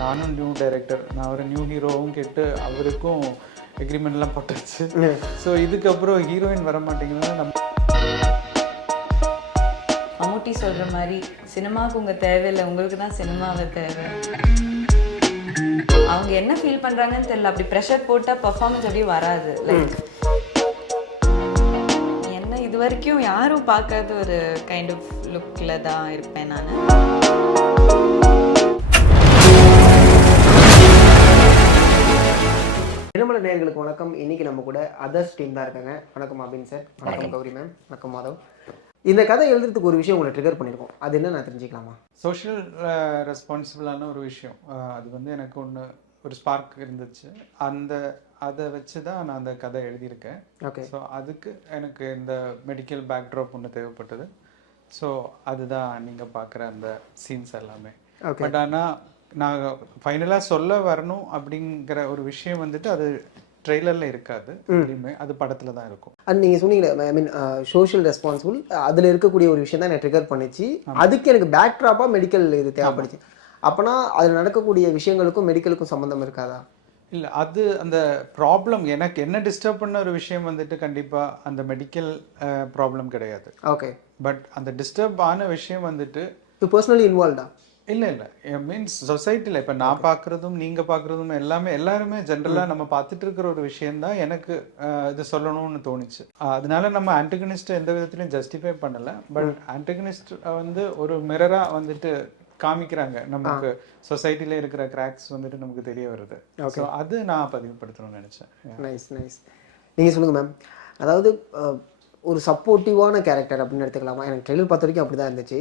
நானும் new director நான் ஒரு நியூ ஹீரோவும் கேட்டு அவருக்கும் எக்ரிமெண்ட்லாம் போட்டுருச்சு ஸோ இதுக்கப்புறம் ஹீரோயின் வர மாட்டேங்குதுன்னா நம்ம மம்முட்டி சொல்ற மாதிரி சினிமாவுக்கு உங்க தேவையில்லை உங்களுக்கு தான் சினிமாவை தேவை. அவங்க என்ன ஃபீல் பண்றாங்கன்னு தெரியல. அப்படி ப்ரெஷர் போட்டா பெர்ஃபார்மன்ஸ் அப்படியே வராது. லைக் என்ன இது வரைக்கும் யாரும் பார்க்காத ஒரு கைண்ட் ஆஃப் லுக்ல தான் இருப்பேன் நான். தினமல நேயர்களுக்கு வணக்கம். இன்னைக்கு நம்ம கூட அதர்ஸ் டீம் தான் இருக்காங்க. வணக்கம் அபின் சார் வணக்கம் கௌரி மேம் வணக்கம் மாதவ். இந்த கதை எழுதுறதுக்கு ஒரு விஷயம் உங்களை ட்ரிகர் பண்ணியிருக்கோம் அது என்ன நான் தெரிஞ்சுக்கலாமா? சோஷியல் ரெஸ்பான்சிபிளான ஒரு விஷயம். அது வந்து எனக்கு ஒன்று ஒரு ஸ்பார்க் இருந்துச்சு. அந்த அதை வச்சு தான் நான் அந்த கதை எழுதியிருக்கேன். ஓகே ஸோ அதுக்கு எனக்கு இந்த மெடிக்கல் பேக்ட்ராப் ஒன்று தேவைப்பட்டது. ஸோ அதுதான் நீங்கள் பார்க்குற அந்த சீன்ஸ் எல்லாமே. பட் ஆனால் நான் ஃபைனலாக சொல்ல வரணும் அப்படிங்கிற ஒரு விஷயம் வந்துட்டு அது ட்ரெய்லரில் இருக்காது. அது படத்தில் தான் இருக்கும். அது நீங்கள் சொன்னீங்களே ஐ மீன் சோஷியல் ரெஸ்பான்சிபிள் அதில் இருக்கக்கூடிய ஒரு விஷயம் தான் எனக்கு ட்ரிகர் பண்ணிச்சு. அதுக்கு எனக்கு பேக் ட்ராப்பாக மெடிக்கல் இது தேவைப்படுச்சு. அப்போனா அதில் நடக்கக்கூடிய விஷயங்களுக்கும் மெடிக்கலுக்கும் சம்மந்தம் இருக்காதா? இல்லை அது அந்த ப்ராப்ளம் எனக்கு என்ன டிஸ்டர்ப் பண்ண ஒரு விஷயம் வந்துட்டு கண்டிப்பாக அந்த மெடிக்கல் ப்ராப்ளம் கிடையாது. ஓகே பட் அந்த டிஸ்டர்ப் ஆன விஷயம் வந்துட்டு பர்சனலி இன்வால்வ்டா இல்லை இல்லை. மீன்ஸ் சொசைட்டியில் இப்போ நான் பார்க்குறதும் நீங்கள் பார்க்குறதும் எல்லாமே எல்லாருமே ஜென்ரலாக நம்ம பார்த்துட்டு இருக்கிற ஒரு விஷயம்தான் எனக்கு இது சொல்லணும்னு தோணுச்சு. அதனால நம்ம ஆன்டகனிஸ்ட் எந்த விதத்துலையும் ஜஸ்டிஃபை பண்ணலை. பட் ஆன்டகனிஸ்ட் வந்து ஒரு மிரராக வந்துட்டு காமிக்கிறாங்க. நமக்கு சொசைட்டில இருக்கிற கிராக்ஸ் வந்துட்டு நமக்கு தெரிய வருது. ஸோ அது நான் பதிவுபடுத்தணும்னு நினைச்சேன். நைஸ் நைஸ் நீங்கள் சொல்லுங்கள் மேம் அதாவது ஒரு சப்போர்ட்டிவான கேரக்டர் அப்படின்னு எடுத்துக்கலாமா? எனக்கு ட்ரெயிலர் பார்த்த வரைக்கும் அப்படி தான் இருந்துச்சு.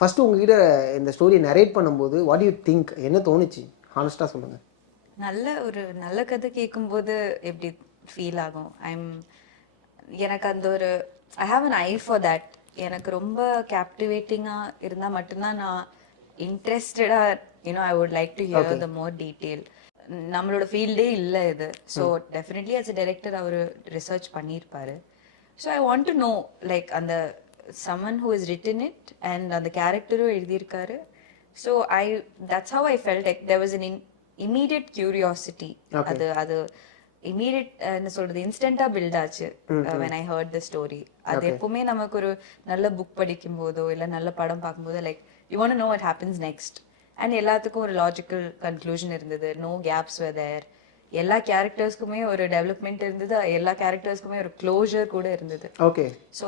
ஃபஸ்ட்டு உங்ககிட்ட இந்த ஸ்டோரி நரேட் பண்ணும்போது வாட் யூ திங்க் என்ன தோணுச்சு? ஹானஸ்ட்டாக சொல்லுங்கள் நல்ல ஒரு நல்ல கதை கேட்கும்போது எப்படி ஃபீல் ஆகும்? ஐம் எனக்கு அந்த ஒரு I have an I for that எனக்கு ரொம்ப கேப்டிவேட்டிங்காக இருந்தால் மட்டும்தான் நான் இன்ட்ரெஸ்டடாக you know I would like to hear the more detail நம்மளோட ஃபீல்டே இல்லை இது. So definitely as a director our research பண்ணியிருப்பாரு so I want to know like அந்த someone who is written it and அந்த கேரக்டரும் எழுதியிருக்காரு. So I that's how I felt like there was an immediate curiosity அது அது immediate என்ன சொல்றது இன்ஸ்டன்டா பில்ட் ஆச்சு when I heard the story அது எப்பவுமே நமக்கு ஒரு நல்ல புக் படிக்கும் போதோ இல்ல நல்ல படம் பார்க்கும்போதோ like you want know what happens next and எல்லாத்துக்கும் ஒரு லாஜிக்கல் கன்க்ளூஷன் இருந்தது. நோ கேப்ஸ் வெதர் எல்லா கேரக்டர்ஸ்க்குமே ஒரு டெவலப்மெண்ட் இருந்தது. எல்லா கேரக்டர்ஸ்க்குமே ஒரு க்ளோஷர் கூட இருந்தது. Okay so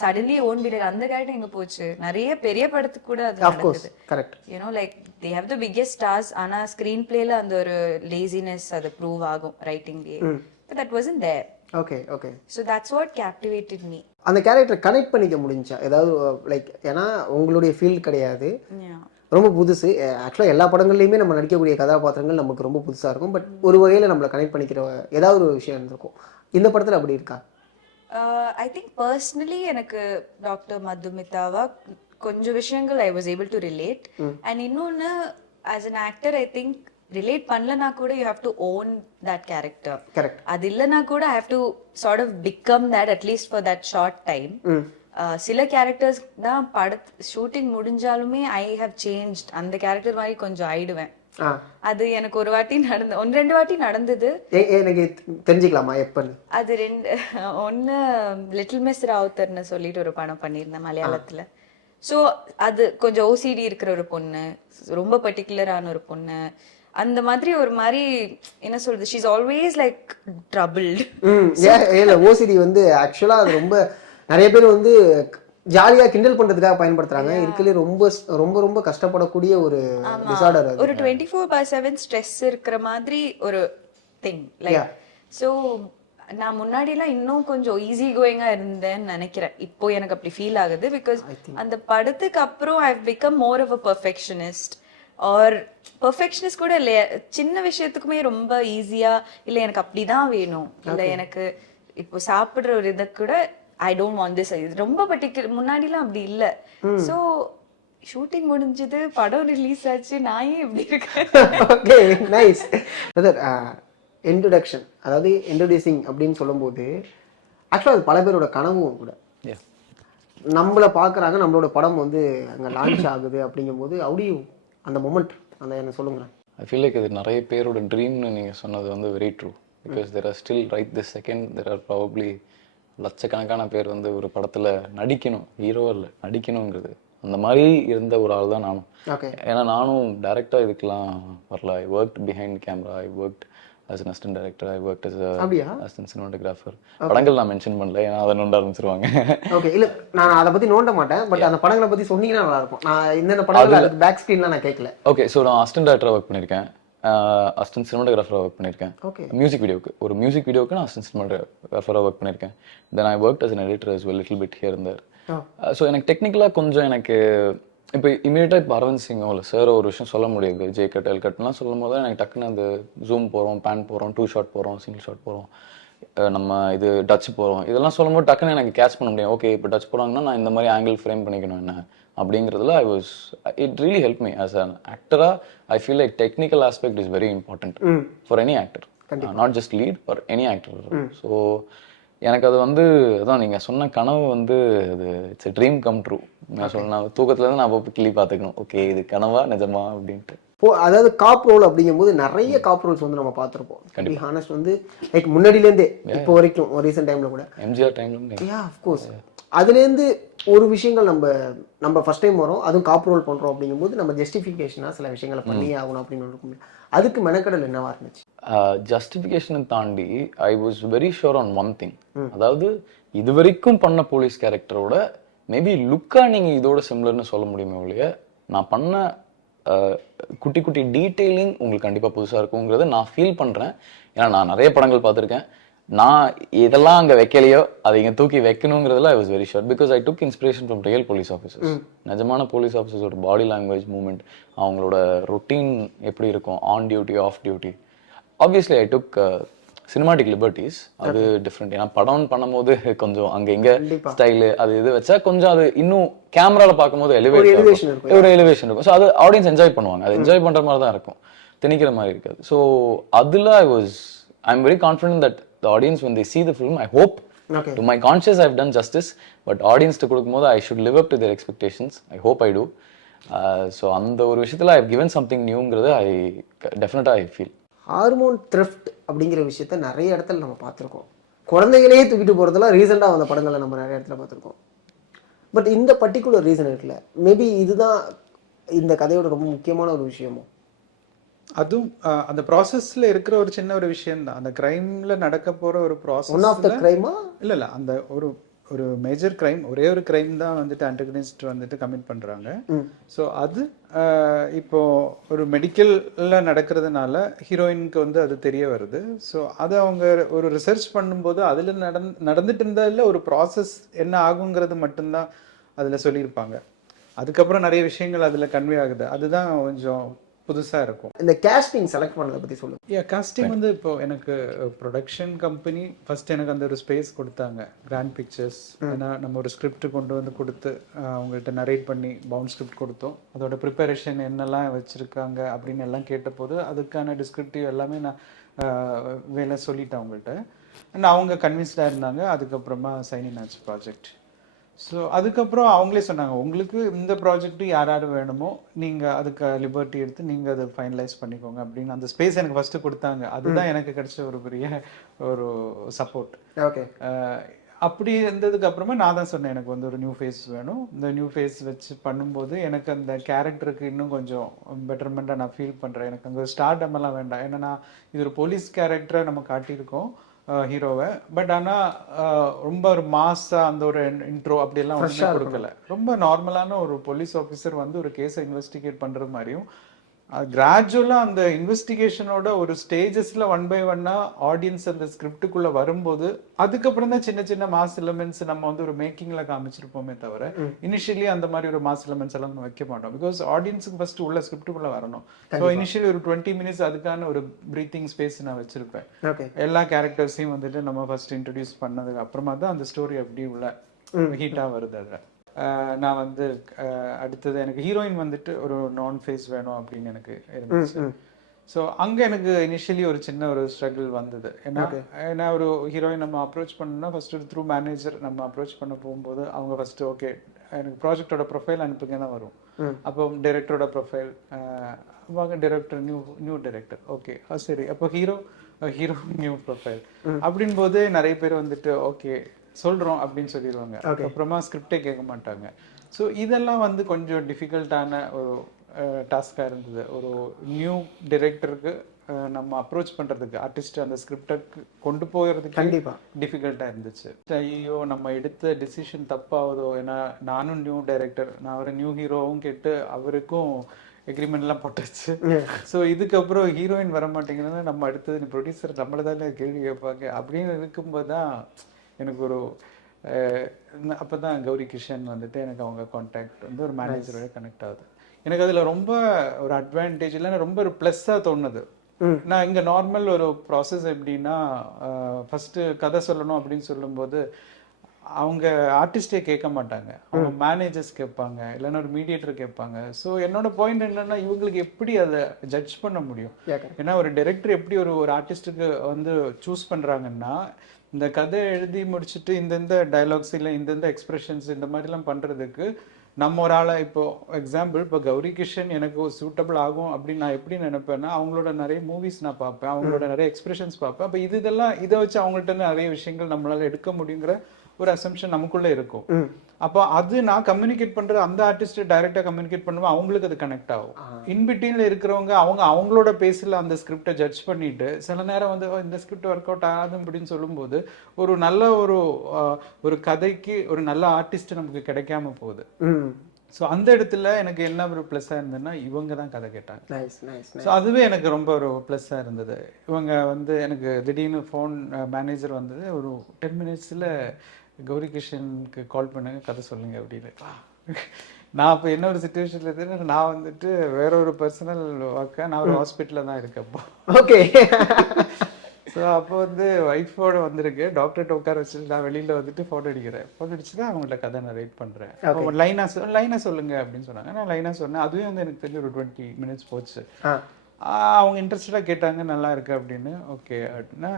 suddenly own be அந்த கேரக்டர் எங்க போச்சு? நிறைய பெரிய படத்துக்கு கூட அது அஃப்கோர்ஸ் நடக்குது correct you know like they have the biggest stars ஆனா ஸ்கிரீன் பிளேல அந்த ஒரு லேசினஸ் அது ப்ரூவ் ஆகும் ரைட்டிங்லயே but that wasn't there okay okay so that's what captivated me அந்த கேரக்டரை கனெக்ட் பண்ணிக்க முடிஞ்சா? ஏதாவது லைக் ஏன்னா உங்களுடைய ஃபீல்ட் கிடையாது. ரொம்ப புதுசு. ஆக்சுவலாக எல்லா படங்கள்லையுமே நம்ம நடிக்கக்கூடிய கதாபாத்திரங்கள் நமக்கு ரொம்ப புதுசாக இருக்கும். பட் ஒரு வகையில் நம்மளை கனெக்ட் பண்ணிக்கிற ஏதாவது ஒரு விஷயம் இருந்திருக்கும். இந்த படத்தில் அப்படி இருக்கா? ஐ திங்க் பர்சனலி எனக்கு டாக்டர் மதுமிதாவா கொஞ்சம் விஷயங்கள் I was able to relate and இன்னொன்னு as an actor I think relate பண்ணலனா கூட you have to own that character correct அது இல்லைன்னா கூட I have to sort of become that at least for that short time சில characters தான் பட shooting முடிஞ்சாலுமே ஐ ஹவ் சேஞ்ச் அந்த கேரக்டர் மாதிரி கொஞ்சம் ஆயிடுவேன். அது எனக்கு ஒரு வாட்டி நடந்து ஒன்று ரெண்டு வாட்டி நடந்தது. எனக்கு தெரிஞ்சுக்கலாமா எப்பன்னு? அது ரெண்டு ஒன்று லிட்டில் மிஸ் ராவுத்தர்னு சொல்லிட்டு ஒரு படம் பண்ணியிருந்தேன் மலையாளத்துல. ஸோ அது கொஞ்சம் ஓசிடி இருக்கிற ஒரு பொண்ணு ரொம்ப பர்டிகுலரான ஒரு பொண்ணு. அந்த மாதிரி ஒரு மாதிரி என்ன சொல்றது ஷீஸ் ஆல்வேஸ் லைக் ட்ரபிள்டு இல்லை ஓசிடி வந்து ஆக்சுவலாக அது ரொம்ப நிறைய பேர் வந்து ஜாலியாக கிண்டல் பண்ணுறதுக்காக பயன்படுத்துறாங்க. இருக்கலே ரொம்ப ரொம்ப ரொம்ப கஷ்டப்படக்கூடிய ஒரு டிசார்டர் ஒரு twenty four by seven stress இருக்கிற மாதிரி ஒரு திங் லைக். ஸோ நான் முன்னாடிலாம் இன்னும் கொஞ்சம் ஈஸி கோயிங்கா இருந்தேன்னு நினைக்கிறேன். இப்போ எனக்கு அப்படி ஃபீல் ஆகுது பிகாஸ் அந்த படத்துக்கு அப்புறம் I become more of a perfectionist or perfectionist கூட இல்லையா சின்ன விஷயத்துக்குமே ரொம்ப ஈஸியா இல்ல எனக்கு அப்படிதான் வேணும். இல்ல எனக்கு இப்போ சாப்பிடுற ஒரு இதை கூட ஐ டோன்ட் வாண்ட் திஸ் ரொம்ப பர்டிகுலர் முன்னாடிலாம் அப்படி இல்ல. சோ ஷூட்டிங் முடிஞ்சது படம் ரிலீஸ் ஆச்சு நான் ஏன் இப்படி இருக்கேன்? ஓகே நைஸ் பிரதர் இன்ட்ரடக்ஷன் அதாவது இன்ட்ரடியூசிங் அப்படின்னு சொல்லும்போது ஆக்சுவலாக அது பல பேரோட கனவும் கூட. நம்மளை பார்க்குறாங்க நம்மளோட படம் வந்து அங்கே லான்ச் ஆகுது அப்படிங்கும்போது அப்படியும் அந்த மொமெண்ட் அந்த என்ன சொல்லுங்களேன்? ஐ ஃபீல் லைக் இது நிறைய பேரோட ட்ரீம்னு நீங்கள் சொன்னது வந்து very true because there are still right this second there are probably லட்சக்கணக்கான பேர் வந்து ஒரு படத்தில் நடிக்கணும் ஹீரோ இல்லை நடிக்கணுங்கிறது. அந்த மாதிரி இருந்த ஒரு ஆள் தான் நானும். ஏன்னா நானும் டேரெக்டாக இதுக்கெல்லாம் வரல. I work behind camera I work as an assistant director I work அப்படியா? assistant cinematographer. படங்கள் நான் மென்ஷன் பண்ணல ஏன்னா அதை நோண்ட ஆரம்பிச்சிருவாங்க. ஓகே இல்ல நான் அதை பத்தி நோண்ட மாட்டேன் பட் அந்த படங்களை பத்தி சொன்னீங்கன்னா நல்லா இருக்கும். நான் இந்தந்த படங்கள் பேக் ஸ்கிரீன்லாம் நான் கேட்கல ஓகே ஸோ நான் அசிஸ்டன்ட் டேரக்டராக ஒர்க் பண்ணியிருக்கேன். அசிஸ்டன்ட் சினிமாட்டோகிராஃபராக ஒர்க் பண்ணியிருக்கேன். மியூசிக் வீடியோக்கு ஒரு மியூசிக் வீடியோக்கு நான் அசிஸ்டன்ட் சினிமாட்டோகிராஃபராக ஒர்க் பண்ணியிருக்கேன். Then I work as an editor as well little bit here இருந்தார். ஸோ எனக்கு டெக்னிக்கலாக கொஞ்சம் எனக்கு இப்போ இமீடியட்டாக இப்போ அரவிந்த் சிங்கோ இல்லை சார் ஒரு விஷயம் சொல்ல முடியாது. ஜே கட் எல் கட்லாம் சொல்லும் போது எனக்கு டக்குன்னு அந்த ஜூம் போகிறோம் பேன் போகிறோம் டூ ஷாட் போகிறோம் சிங்கிள் ஷாட் போகிறோம் நம்ம இது டச் போகிறோம் இதெல்லாம் சொல்லும்போது டக்குன்னு எனக்கு கேட்ச் பண்ண முடியும். ஓகே இப்போ டச் போகிறாங்கன்னா நான் இந்த மாதிரி ஆங்கிள் ஃப்ரேம் பண்ணிக்கணும் என்ன? அப்படிங்கிறதுல I was it really help me as an ஆக்டராக I feel like technical aspect is very important for any actor not just lead for any actor so எனக்கு அது வந்து அதான் நீங்கள் சொன்ன கனவு வந்து அது இட்ஸ் ட்ரீம் கம் ட்ரூ நான் சொன்ன தூக்கத்துலேருந்து நான் அப்போ கிளி பார்த்துக்கணும். ஓகே இது கனவா நிஜமா அப்படின்ட்டு. இப்போ அதாவது காப் ரோல் அப்படிங்கும்போது நிறைய காப் ரோல்ஸ் வந்து நம்ம பார்த்துருப்போம். பி ஹானஸ்ட் வந்து லைக் முன்னாடியிலேருந்தே இப்போ வரைக்கும் ரீசெண்ட் டைம்ல கூட. எம்ஜிஆர் டைம்ல யா அஃப்கோர்ஸ் அதுலேருந்து ஒரு விஷயங்கள் நம்ம நம்ம ஃபர்ஸ்ட் டைம் வரோம் அதுவும் காப் ரோல் பண்ணுறோம் அப்படிங்கும்போது நம்ம ஜஸ்டிஃபிகேஷனாக சில விஷயங்களை பண்ணியே ஆகணும் அப்படின்னு இருக்கும் அதுக்கு மெனக்கடல் என்னவா இருந்துச்சு? ஜஸ்டிஃபிகேஷனை தாண்டி I was very sure on one thing அதாவது இது வரைக்கும் பண்ண போலீஸ் கேரக்டரோட மேபி லுக்கா நீங்க இதோட சிம்லர்னு சொல்ல முடியுமே ஒழிய நான் பண்ண குட்டி குட்டி டீட்டெயிலிங் உங்களுக்கு கண்டிப்பா புதுசா இருக்குங்கிறத நான் ஃபீல் பண்றேன். ஏன்னா நான் நிறைய படங்கள் பார்த்திருக்கேன். நான் இதெல்லாம் அங்க வைக்கலையோ அதை இங்க தூக்கி வைக்கணுங்கிறதுல I was very sure because I took inspiration from real police officers நிஜமான போலீஸ் ஆஃபீஸர்ஸோட பாடி லாங்குவேஜ் மூமெண்ட் அவங்களோட ரொட்டீன் எப்படி இருக்கும்? On duty off duty obviously I took cinematic liberties அது டிஃப்ரெண்ட் ஏன்னா படம் பண்ணும்போது கொஞ்சம் அங்க இங்க ஸ்டைலு அது இது வச்சா கொஞ்சம் அது இன்னும் கேமரால பார்க்கும்போது இருக்கும். ஒரு எலிவேஷன் இருக்கும். ஸோ அது ஆடியன்ஸ் என்ஜாய் பண்ணுவாங்க. அது என்ஜாய் பண்ற மாதிரி தான் இருக்கும். திணிக்கிற மாதிரி இருக்காது. ஸோ அதுல I was I am very confident that the audience when they see the film I hope Okay. To my conscience I've done justice but ஆடியன்ஸ்ட்டு கொடுக்கும்போது I should live up to their expectations I hope I do so அந்த ஒரு விஷயத்துல ஐ given something நியூங்கிறது ஐ டெஃபினட்டாக I feel hormone thrift அப்படிங்கிற விஷயத்த நிறைய இடத்துல நம்ம பார்த்துருக்கோம். குழந்தைகளையே தூக்கிட்டு போகிறதெல்லாம் ரீசெண்டாக வந்த படங்களை நம்ம நிறைய இடத்துல பார்த்துருக்கோம். பட் இந்த பர்டிகுலர் ரீசன் இருக்குல்ல. மேபி இதுதான் இந்த கதையோட ரொம்ப முக்கியமான ஒரு விஷயமோ. அதுவும் அந்த ப்ராசஸ்ல இருக்கிற ஒரு சின்ன ஒரு விஷயம் தான். அந்த கிரைம்ல நடக்க போற ஒரு ஒன் ஆஃப் த ப்ராசஸ் கிரைமா இல்ல இல்ல. அந்த ஒரு ஒரு மேஜர் கிரைம் ஒரே ஒரு கிரைம் தான் வந்துட்டு ஆன்டகனிஸ்ட் வந்துட்டு கமிட் பண்றாங்க. ஸோ அது இப்போ ஒரு மெடிக்கல்ல நடக்கிறதுனால ஹீரோயினுக்கு வந்து அது தெரிய வருது. ஸோ அதை அவங்க ஒரு ரிசர்ச் பண்ணும்போது அதுல நடந் நடந்துட்டு இருந்ததுல ஒரு ப்ராசஸ் என்ன ஆகுங்கிறது மட்டும்தான் அதுல சொல்லியிருப்பாங்க. அதுக்கப்புறம் நிறைய விஷயங்கள் அதுல கன்வே ஆகுது. அதுதான் கொஞ்சம் புதுசா இருக்கும். இந்த கேஸ்டிங் செலக்ட் பண்ணதை பற்றி சொல்லுங்க. யா காஸ்டிங் வந்து இப்போ எனக்கு ப்ரொடக்ஷன் கம்பெனி ஃபர்ஸ்ட் எனக்கு அந்த ஒரு ஸ்பேஸ் கொடுத்தாங்க. கிராண்ட் பிக்சர்ஸ் ஏன்னா நம்ம ஒரு ஸ்கிரிப்ட் கொண்டு வந்து கொடுத்து அஹ், அவங்கள்ட்ட நரேட் பண்ணி பவுண்ட் ஸ்கிரிப்ட் கொடுத்தோம். அதோட ப்ரிப்பரேஷன் என்னெல்லாம் வச்சுருக்காங்க அப்படின்னு எல்லாம் கேட்டபோது அதுக்கான டிஸ்கிரிப்டிவ் எல்லாமே நான் அஹ், வேலை சொல்லிட்டேன் அவங்கள்ட்ட. அண்ட் அவங்க கன்வின்ஸ்டாக இருந்தாங்க. அதுக்கப்புறமா சைனிங் ஆச்சு ப்ராஜெக்ட் ஸோ அதுக்கப்புறம் அவங்களே சொன்னாங்க உங்களுக்கு இந்த ப்ராஜெக்ட் யார் யார் வேணுமோ நீங்கள் அதுக்கு லிபர்ட்டி எடுத்து நீங்கள் அதை ஃபைனலைஸ் பண்ணிக்கோங்க அப்படின்னு அந்த ஸ்பேஸ் எனக்கு ஃபஸ்ட்டு கொடுத்தாங்க. அதுதான் எனக்கு கிடைச்ச ஒரு பெரிய ஒரு சப்போர்ட் ஓகே அப்படி இருந்ததுக்கு அப்புறமா நான் தான் சொன்னேன் எனக்கு வந்து ஒரு நியூ ஃபேஸ் வேணும். இந்த நியூ ஃபேஸ் வச்சு பண்ணும்போது எனக்கு அந்த கேரக்டருக்கு இன்னும் கொஞ்சம் பெட்டர்மெண்ட்டாக நான் ஃபீல் பண்ணுறேன் எனக்கு அங்கே ஸ்டார்ட் எல்லாம் வேண்டாம். ஏன்னா நான் இது ஒரு போலீஸ் கேரக்டரை நம்ம காட்டியிருக்கோம். ஹீரோவை. பட் ஆனால் ரொம்ப ஒரு மாஸா அந்த ஒரு இன்ட்ரோ அப்படியெல்லாம் ஒன்றுமே கொடுக்கல. ரொம்ப நார்மலான ஒரு போலீஸ் ஆஃபீஸர் வந்து ஒரு கேஸை இன்வெஸ்டிகேட் பண்ணுற மாதிரியும் கிராஜுவலாக அந்த இன்வெஸ்டிகேஷனோட ஒரு ஸ்டேஜஸ்ல ஒன் பை ஒன்னா ஆடியன்ஸ் அந்த ஸ்கிரிப்டுக்குள்ள வரும்போது அதுக்கப்புறம் தான் சின்ன சின்ன மாஸ் எலிமெண்ட்ஸ் நம்ம வந்து ஒரு மேக்கிங்ல காமிச்சிருப்போமே தவிர இனிஷியலி அந்த மாதிரி ஒரு மாஸ் எலிமெண்ட்ஸ் எல்லாம் நம்ம வைக்க மாட்டோம். பிகாஸ் ஆடியன்ஸுக்கு ஃபர்ஸ்ட் உள்ள ஸ்கிரிப்டுக்குள்ள வரணும். ஸோ இனிஷியலி ஒரு டுவெண்ட்டி மினிட்ஸ் அதுக்கான ஒரு ப்ரீத்திங் ஸ்பேஸ் நான் வச்சிருப்பேன். எல்லா கேரக்டர்ஸையும் வந்துட்டு நம்ம ஃபர்ஸ்ட் இன்ட்ரடியூஸ் பண்ணதுக்கு அப்புறமா தான் அந்த ஸ்டோரி அப்படி உள்ள ஹீட்டா வருது அதுல. நான் வந்து அடுத்தது எனக்கு ஹீரோயின் வந்துட்டு ஒரு நான் ஃபேஸ் வேணும் அப்படின்னு எனக்கு இருந்துச்சு. ஸோ அங்க எனக்கு இனிஷியலி ஒரு சின்ன ஒரு ஸ்ட்ரகிள் வந்தது. ஏன்னா ஏன்னா ஒரு ஹீரோயின் நம்ம அப்ரோச் பண்ணோம்னா ஃபர்ஸ்ட் த்ரூ மேனேஜர் நம்ம அப்ரோச் பண்ண போகும்போது அவங்க ஃபர்ஸ்ட் ஓகே எனக்கு ப்ராஜெக்டோட ப்ரொஃபைல் அனுப்புங்க தான் வரும். அப்போ டைரக்டரோட ப்ரொஃபைல் வாங்க director new new director okay சரி. அப்போ ஹீரோ ஹீரோ நியூ ப்ரொஃபைல் அப்படின் போது நிறைய பேர் வந்துட்டு ஓகே சொல்றோம் அப்படின்னு சொல்லிடுவாங்க. அப்புறமா ஸ்கிரிப்டே கேட்க மாட்டாங்க. ஸோ இதெல்லாம் வந்து கொஞ்சம் டிஃபிகல்ட்டான ஒரு டாஸ்காக இருந்தது. ஒரு நியூ டைரக்டருக்கு நம்ம அப்ரோச் பண்றதுக்கு ஆர்டிஸ்ட் அந்த ஸ்கிரிப்டருக்கு கொண்டு போகிறதுக்கு கண்டிப்பா. டிஃபிகல்ட்டாக இருந்துச்சு. ஐயோ நம்ம எடுத்த டிசிஷன் தப்பாகுதோ ஏன்னா நானும் நியூ டைரக்டர் நான் ஒரு நியூ ஹீரோவும் கேட்டு அவருக்கும் எக்ரிமெண்ட்லாம் போட்டாச்சு. ஸோ இதுக்கப்புறம் ஹீரோயின் வர மாட்டேங்கிறதுனா நம்ம அடுத்தது ப்ரொடியூசர் நம்மள தானே கேள்வி கேட்பாங்க. அப்படின்னு இருக்கும்போது தான் எனக்கு ஒரு அப்போ தான் கௌரி கிஷன் வந்துட்டு எனக்கு அவங்க காண்டாக்ட் வந்து ஒரு மேனேஜரோட கனெக்ட் ஆகுது. எனக்கு அதில் ரொம்ப ஒரு அட்வான்டேஜ் இல்லைன்னா ரொம்ப ஒரு ப்ளஸ்ஸாக தோணுது. நான் இங்கே நார்மல் ஒரு ப்ராசஸ் எப்படின்னா ஃபஸ்ட்டு கதை சொல்லணும் அப்படின்னு சொல்லும்போது அவங்க ஆர்டிஸ்டே கேட்க மாட்டாங்க. அவங்க மேனேஜர்ஸ் கேட்பாங்க. இல்லைன்னா ஒரு மீடியேட்டர் கேட்பாங்க. ஸோ என்னோட பாயிண்ட் என்னன்னா இவங்களுக்கு எப்படி அதை ஜட்ஜ் பண்ண முடியும். ஏன்னா ஒரு டைரக்டர் எப்படி ஒரு ஒரு ஆர்டிஸ்ட்டுக்கு வந்து சூஸ் பண்றாங்கன்னா இந்த கதை எழுதி முடிச்சுட்டு இந்தந்த டயலாக்ஸ் இல்லை இந்தந்த எக்ஸ்பிரஷன்ஸ் இந்த மாதிரிலாம் பண்றதுக்கு நம்ம ஒரு ஆளை இப்போ எக்ஸாம்பிள் இப்போ கௌரி கிஷன் எனக்கு சூட்டபிள் ஆகும் அப்படின்னு நான் எப்படி நினைப்பேன்னா அவங்களோட நிறைய மூவிஸ் நான் பார்ப்பேன் அவங்களோட நிறைய எக்ஸ்பிரஷன்ஸ் பார்ப்பேன். அப்போ இது இதெல்லாம் இதை வச்சு அவங்கள்ட்ட நிறைய விஷயங்கள் நம்மளால எடுக்க முடியுங்கிற ஒரு அசம்ஷன் நமக்குள்ள இருக்கும். அப்போ அது நான் கம்யூனிகேட் பண்றது அந்த ஆர்டிஸ்ட் டைரக்டா கம்யூனிகேட் பண்ணுவோம் அவங்களுக்கு அது கனெக்ட் ஆகும். இன்பிட்வீன்ல இருக்கிறவங்க அவங்க அவங்களோட பேஸ்ல அந்த ஸ்கிரிப்டை ஜட்ஜ் பண்ணிட்டு சில நேரம் வந்து "ஓ, இந்த ஸ்கிரிப்ட் ஒர்க் அவுட் ஆகாது அப்படின்னு சொல்லும்போது ஒரு நல்ல ஒரு ஒரு கதைக்கு ஒரு நல்ல ஆர்டிஸ்ட் நமக்கு கிடைக்காம போகுது. ஸோ அந்த இடத்துல எனக்கு என்ன ஒரு ப்ளஸ்ஸாக இருந்ததுன்னா இவங்க தான் கதை கேட்டாங்க. ஸோ அதுவே எனக்கு ரொம்ப ஒரு ப்ளஸ்ஸாக இருந்தது. இவங்க வந்து எனக்கு திடீர்னு ஃபோன் மேனேஜர் வந்தது. ஒரு டென் மினிட்ஸில் கௌரி கிஷனுக்கு கால் பண்ணுங்க கதை சொல்லுங்க அப்படின்னு. நான் அப்போ என்ன ஒரு சுச்சுவேஷனில் இருந்தேன் நான் வந்துட்டு வேற ஒரு பர்சனல் ஒர்க்காக நான் ஒரு ஹாஸ்பிட்டலில் தான் இருக்கேன் அப்போ. ஓகே ஸோ அப்போ வந்து ஒய்ஃபோட வந்திருக்கு. டாக்டர்கிட்ட உட்கார வச்சு நான் வெளியில வந்துட்டு ஃபோட்டோ அடிக்கிறேன். ஃபோட்டோ அடிச்சு தான் அவங்கள்ட்ட கதை நான் ரைட் பண்ணுறேன் லைனாக சொ லைனாக சொல்லுங்க அப்படின்னு சொன்னாங்க. நான் லைனாக சொன்னேன். அதுவே வந்து எனக்கு தெரிஞ்சு ஒரு டுவெண்ட்டி மினிட்ஸ் போச்சு. அவங்க இன்ட்ரெஸ்டடாக கேட்டாங்க நல்லா இருக்கு அப்படின்னு. ஓகே அப்படின்னா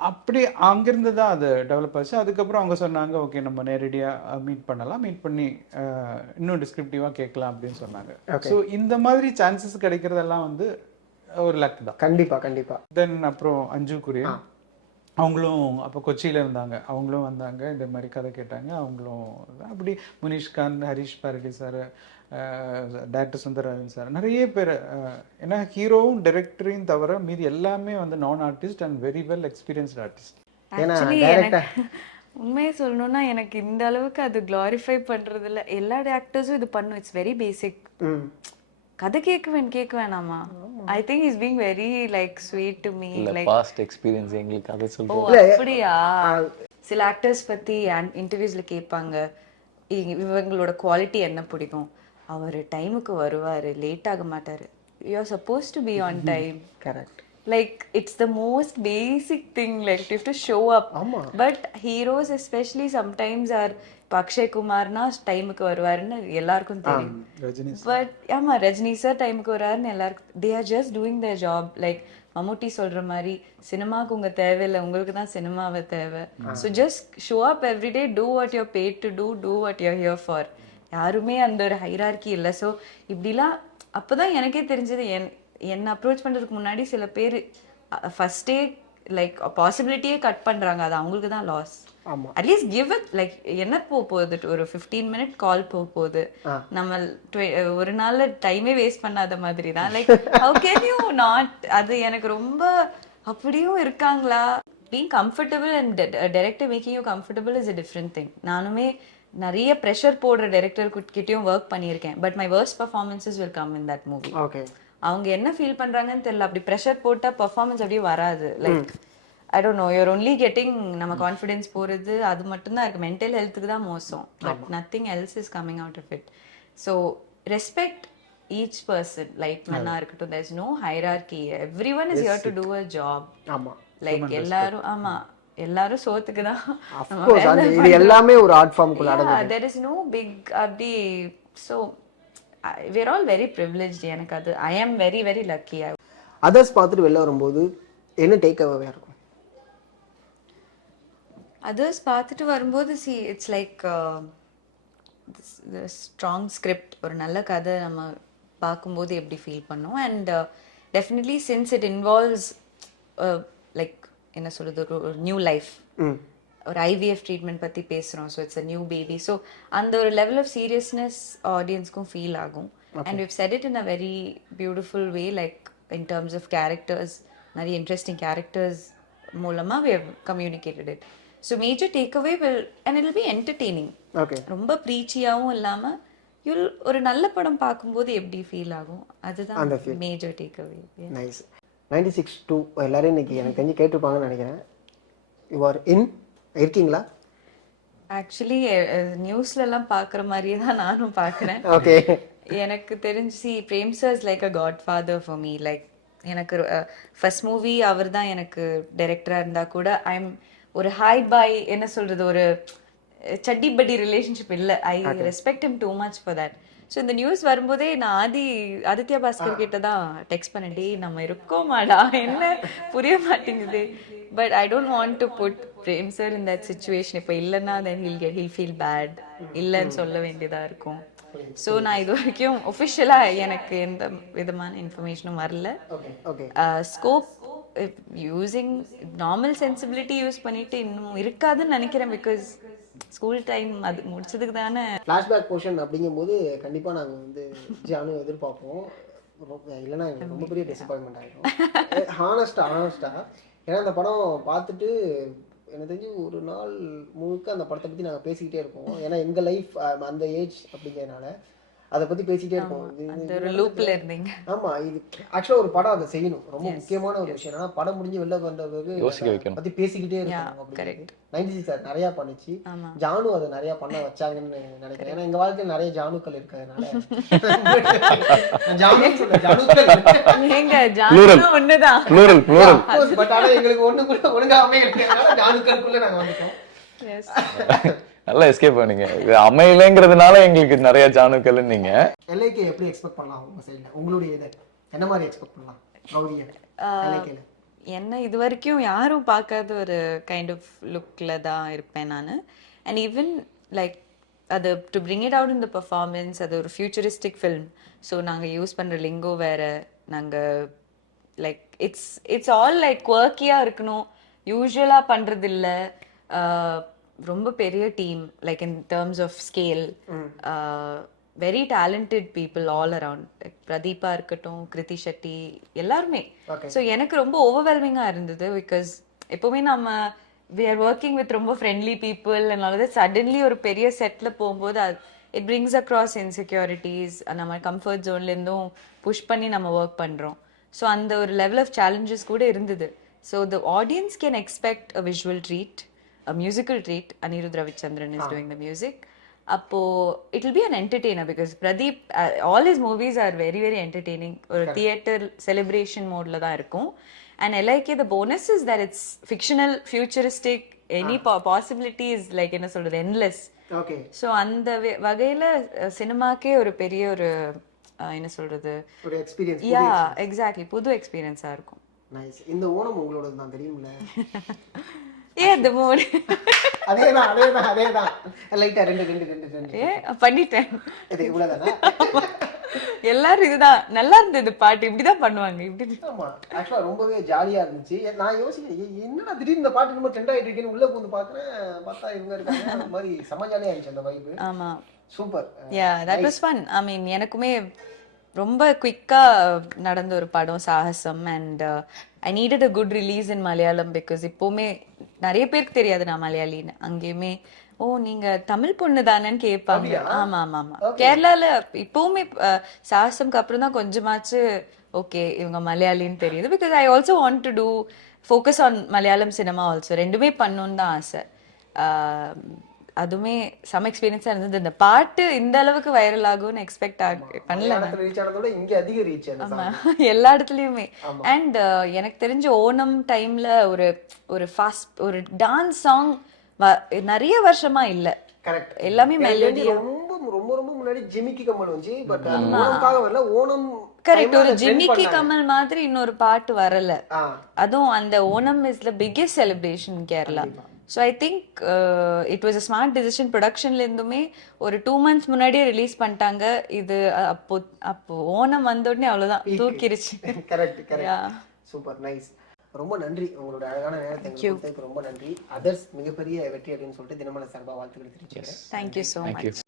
அப்படி அங்கிருந்து தான் அது டெவலப் ஆச்சு. அதுக்கப்புறம் அவங்க சொன்னாங்க ஓகே நம்ம நேரடியாக மீட் பண்ணலாம். மீட் பண்ணி இன்னும் டிஸ்கிரிப்டிவாக கேட்கலாம் அப்படின்னு சொன்னாங்க. ஸோ இந்த மாதிரி சான்சஸ் கிடைக்கிறதெல்லாம் வந்து ஒரு லக் தான். கண்டிப்பா கண்டிப்பா. தென் அப்புறம் அஞ்சு குரியன் அவங்களும் அப்போ கொச்சியில் இருந்தாங்க. அவங்களும் வந்தாங்க. இந்த மாதிரி கதை கேட்டாங்க. அவங்களும் அப்படி முனிஷ்காந்த் ஹரிஷ் பாரடி சார் டேரக்டர் சுந்தரராஜன் சார் நிறைய பேர் ஏன்னா ஹீரோவும் டைரக்டரையும் தவிர மீதி எல்லாமே வந்து நான் artist and very well experienced artist உண்மையை சொல்லணும்னா எனக்கு இந்த அளவுக்கு அது க்ளாரிஃபை பண்றது இல்ல எல்லா ஆக்டர்ஸும் இது பண்ணும். இட்ஸ் வெரி பேசிக் கதை கேட்க வேணும் கேட்க வேணாமா I think is being very like sweet to me like past experience எங்களுக்கு அதை ஓ சொல்றோம் அப்படியா? சில ஆக்டர்ஸ் பத்தி இன்டர்வியூஸ்ல கேட்பாங்க. இ- இவங்களோட குவாலிட்டி என்ன பிடிக்கும்? அவர் டைமுக்கு வருவாரு லேட் ஆக மாட்டாரு. You are supposed to be on time correct like it's the most basic thing like you have to show up. ஆமா. but heroes especially sometimes are இப்ப அக்ஷய் குமார்னா டைமுக்கு வருவாருன்னு எல்லாருக்கும் தெரியும். ரஜினி பட் ஆமா ரஜினி சார் டைமுக்கு வராருன்னு எல்லாருக்கும் they are just doing the job like Mammootty சொல்ற மாதிரி சினிமாக்கு உங்க தேவையில்லை உங்களுக்கு தான் சினிமாவை தேவை. So just show up everyday do what you're paid to do do what you're here for யாருமே அந்த ஒரு ஹைரார்கி இல்லை. ஸோ இப்படிலாம் அப்பதான் எனக்கே தெரிஞ்சது என் என்னை அப்ரோச் பண்றதுக்கு முன்னாடி சில பேர் ஃபர்ஸ்டே லைக் பாசிபிலிட்டியே கட் பண்றாங்க. அது அவங்களுக்கு தான் loss. At least give it like என்ன போக போகுது ஒரு ஃபிஃப்டீன் மினிட் கால் போக போகுது நம்ம ஒரு நாள்ல டைமே வேஸ்ட் பண்ணாத மாதிரி தான். Like how can you not அது எனக்கு ரொம்ப அப்படியும் இருக்காங்களா? Being comfortable and director making you comfortable is a different thing நானுமே நிறைய ப்ரெஷர் போடுற டைரக்டர் கிட்டயும் ஒர்க் பண்ணியிருக்கேன். But my worst performances will come in that movie okay அவங்க என்ன ஃபீல் பண்றாங்கன்னு தெரியல. அப்படி ப்ரெஷர் போட்டா பெர்ஃபார்மன்ஸ் அப்படியே வராது. Like I don't know you're only getting நம்ம கான்ஃபிடன்ஸ் போறது அது மட்டும்தான் இருக்கு. மென்டல் ஹெல்த்துக்கு தான் மோசம். But nothing else is coming out of it so respect each person light மேனா இருக்கட்டும் there is no hierarchy every one is here to do a job ஆமா லைக் எல்லாரும் ஆமா. எல்லாரும் சோத்துக்கு தான் இது எல்லாமே ஒரு art yeah, there is no big அப்படி so I- we're all very privileged எனக்கு அது. I am very very lucky. I- others பார்த்துட்டு வெளில வரும்போது என்ன டேக் அவே இருக்கும்? Others பார்த்துட்டு வரும்போது see it's like strong script ஒரு நல்ல கதை நம்ம பார்க்கும்போது எப்படி ஃபீல் பண்ணோம். And definitely since it involves like என்ன சொல்றது ஒரு நியூ லைஃப் ஒரு ஐவிஎஃப் ட்ரீட்மெண்ட் பற்றி பேசுகிறோம் so it's a new baby so அந்த ஒரு லெவல் ஆஃப் சீரியஸ்னஸ் ஆடியன்ஸ்க்கும் ஃபீல் ஆகும். And we've said it in a very beautiful way like in terms of characters நிறைய இன்ட்ரெஸ்டிங் கேரக்டர்ஸ் மூலமாக we have communicated it. So major take away will and it will be entertaining okay ரொம்ப ப்ரீச்சியாகவும் இல்லாமல் you'll ஒரு நல்ல படம் பார்க்கும்போது எப்படி ஃபீல் ஆகும்? அதுதான் major take away nice ninety six too எல்லாரும் இன்னைக்கு எனக்கு தெரிஞ்சு கேட்டிருப்பாங்கன்னு நினைக்கிறேன். யூ ஆர் இன் இருக்கீங்களா? ஆக்சுவலி நியூஸ்லலாம் பார்க்குற மாதிரியே தான் நானும் பார்க்குறேன். ஓகே எனக்கு தெரிஞ்சு Prem sir like a godfather for me like எனக்கு ஃபர்ஸ்ட் மூவி அவர் தான் எனக்கு டைரக்டராக இருந்தால் கூட ஐம் ஒரு ஹாய் பாய் என்ன சொல்றது ஒரு சட்டி பட்டி ரிலேஷன்ஷிப் இல்லை. I respect him too much for that so இந்த நியூஸ் வரும்போதே நான் ஆதி ஆதித்யா பாஸ்கர் கிட்ட தான் டெக்ஸ்ட் பண்ணேன். டேய் நம்ம இருக்கோமாடா? என்ன? புரிய மாட்டேங்குது. But I don't want to put Prem sir in that situation இப்போ இல்லைன்னா then he'll get he'll feel bad இல்லைன்னு சொல்ல வேண்டியதா இருக்கும். ஸோ நான் இது வரைக்கும் ஒஃபிஷியலாக எனக்கு எந்த விதமான இன்ஃபர்மேஷனும் வரல. Scope using normal sensibility use பண்ணிட்டு இன்னும் இருக்காதுன்னு நினைக்கிறேன் பிகாஸ் ஸ்கூல் டைம் அது முடிச்சதுக்கு தானே. ஃப்ளாஷ்பேக் போர்ஷன் அப்படிங்கும்போது கண்டிப்பாக நாங்கள் வந்து ஜானு எதிர்பார்ப்போம். இல்லைனா இல்லைன்னா ரொம்ப பெரிய டிசப்பாயின்மெண்ட் ஆகிடும் ஹானஸ்டா ஹானஸ்டா ஏன்னா அந்த படம் பார்த்துட்டு எனக்கு தெரிஞ்சு ஒரு நாள் முழுக்க அந்த படத்தை பற்றி நாங்கள் பேசிக்கிட்டே இருப்போம். ஏன்னா எங்கள் லைஃப் அந்த ஏஜ் அப்படிங்கிறதுனால. அதை பற்றி பேசிக்கிட்டே இருப்போம். ஆமா இது ஆக்சுவலா ஒரு படம் அதை செய்யணும். ரொம்ப முக்கியமான ஒரு விஷயம். ஏன்னா படம் முடிஞ்சு வெளில வந்த பிறகு. பத்தி பேசிக்கிட்டே இருக்கணும். நைன்டி சிக்ஸ் நிறைய பண்ணுச்சு. ஜானு அதை நிறைய பண்ண வச்சாங்கன்னு நினைக்கிறேன். ஏன்னா எங்க வாழ்க்கையில் நிறைய ஜானுக்கள் இருக்கிறதுனால. ஜானு சொல்ல ஜானுக்கள். பட் ஆனா எங்களுக்கு ஒண்ணு கூட ஒழுங்கா அமையறதுனால ஜானுக்களுக்குள்ள நாங்க வந்துட்டோம். நல்லா எஸ்கேப் பண்ணீங்க. இது அமையலைங்கிறதுனால எங்களுக்கு நிறைய ஜானுக்கள் நீங்க. எல்ஐகே எப்படி எக்ஸ்பெக்ட் பண்ணலாம் உங்க சைடுல உங்களுடைய இதை. என்ன மாதிரி எக்ஸ்பெக்ட் பண்ணலாம்? கௌரிய எல்ஐகேல என்ன இது வரைக்கும் யாரும் பார்க்காத ஒரு கைண்ட் ஆஃப் லுக்கில் தான் இருப்பேன் நான். அண்ட் ஈவன் லைக் அது டு பிரிங் இட் அவுட் இந்த பர்ஃபார்மன்ஸ் அது ஒரு ஃபியூச்சரிஸ்டிக் ஃபில்ம் ஸோ நாங்கள் யூஸ் பண்ணுற லிங்கோ வேற. நாங்கள் like it's it's all like குவர்க்கியாக இருக்கணும். யூஸ்வலாக பண்ணுறது இல்லை ரொம்ப பெரிய team like in terms of scale very talented people all around like Pratibha இருக்கட்டும் கிருதி ஷெட்டி எல்லாருமே. ஸோ எனக்கு ரொம்ப ஓவர்வெல்மிங்காக இருந்தது பிகாஸ் எப்போவுமே நம்ம வி ஆர் ஒர்க்கிங் வித் ரொம்ப ஃப்ரெண்ட்லி பீப்புள் அதனால சடன்லி ஒரு பெரிய செட்டில் போகும்போது அது இட் பிரிங்ஸ் அக்ராஸ் இன்செக்யூரிட்டிஸ் நம்ம கம்ஃபர்ட் ஜோன்லேருந்தும் புஷ் பண்ணி நம்ம ஒர்க் பண்ணுறோம் ஸோ அந்த ஒரு லெவல் ஆஃப் சேலஞ்சஸ் கூட இருந்தது. So the audience can expect a visual treat a musical treat anirudh ravichandran is doing the music. அப்போ it will be an entertainer because Pradeep all his movies are very very entertaining ஒரு theatre celebration மோட்ல தான் இருக்கும். And like the bonus is that it's fictional futuristic any possibility is like என்ன சொல்றது endless okay so அந்த வகையில சினிமாக்கே ஒரு பெரிய ஒரு என்ன சொல்றது? யா எக்ஸாக்ட்லி புது எக்ஸ்பீரியன்ஸா இருக்கும். நைஸ் இந்த ஓணம் உங்களோட தான் தெரியும்ல? ஏ அந்த மூணு. அதேதான் அதேதான் அதேதான். லைட்டா ரெண்டு ரெண்டு ரெண்டு ரெண்டு. ஏ பண்ணிட்டேன். இது இவ்வளவுதானே? எல்லாரும் இதுதான். நல்லா இருந்தது பாட்டு. இப்படிதான் பண்ணுவாங்க. இப்படி ஆக்சுவலா ரொம்பவே ஜாலியா இருந்துச்சு. நான் யோசிக்கிறேன் "ஏய், என்னடா திடீர்னு இந்த பாட்டு ரொம்ப ட்ரெண்ட் ஆயிட்டு இருக்கேன்னு உள்ள பூந்து பாக்குறேன். பார்த்தா இவங்க இருக்காங்க. அந்த மாதிரி செம ஜாலியா இருந்துச்சு அந்த வைப்பு ஆமா. Super yeah that was fun I mean எனக்குமே ரொம்ப குவிக்கா நடந்த ஒரு படம் Sahasam and I needed a good release in Malayalam because இப்போவுமே நிறைய பேருக்கு தெரியாது நான் மலையாளின்னு. அங்கேயுமே ஓ நீங்க தமிழ் பொண்ணு தானேன்னு கேட்பாங்க. ஆமா ஆமா ஆமா. கேரளால இப்பவுமே சாகசம்க்கு அப்புறம் தான் கொஞ்சமாச்சு ஓகே இவங்க மலையாளின்னு தெரியுது. Because I also want to do focus on Malayalam cinema also ரெண்டுமே பண்ணணும்னு தான் ஆசை. அதுவுமே சம் எக்ஸ்பீரியன்ஸாக இருந்தது. இந்த பாட்டு இந்த அளவுக்கு வைரல் ஆகும்னு எக்ஸ்பெக்ட் பண்ணல ரீச் ஆனதோட இங்க அதிக ரீச் அந்த ஆமா. எல்லா இடத்துலயுமே. அண்ட் எனக்கு தெரிஞ்ச ஓணம் டைம்ல ஒரு ஒரு ஃபாஸ்ட் ஒரு டான்ஸ் சாங் நிறைய வருஷமா இல்ல. கரெக்ட் எல்லாமே மெலோடியா ரொம்ப ரொம்ப ரொம்ப முன்னாடி ஜிமிக்கி கமல் வந்துச்சு. பட் ஓணம்காக வரல. ஓணம் கரெக்ட் ஒரு ஜிமிக்கி. கமல் மாதிரி இன்னொரு பாட்டு வரல. அதுவும் அந்த Onam is the biggest celebration Kerala so I think it was a smart decision ப்ரொடக்ஷன்லேருந்துமே ஒரு டூ மந்த்ஸ் முன்னாடியே ரிலீஸ் பண்ணிட்டாங்க இது அப்போ அப்போ ஓணம் வந்த உடனே அவ்வளோதான் தூக்கிருச்சு கரெக்ட். கரெக்ட் சூப்பர் நைஸ் ரொம்ப நன்றி. உங்களோட அழகான நேரத்தை ரொம்ப நன்றி. அதர்ஸ் மிகப்பெரிய வெற்றி அப்படின்னு சொல்லிட்டு தினமலர் சார்பாக வாழ்த்துக்கள் தெரிவிச்சுக்கிறேன். Thank you so Thank much.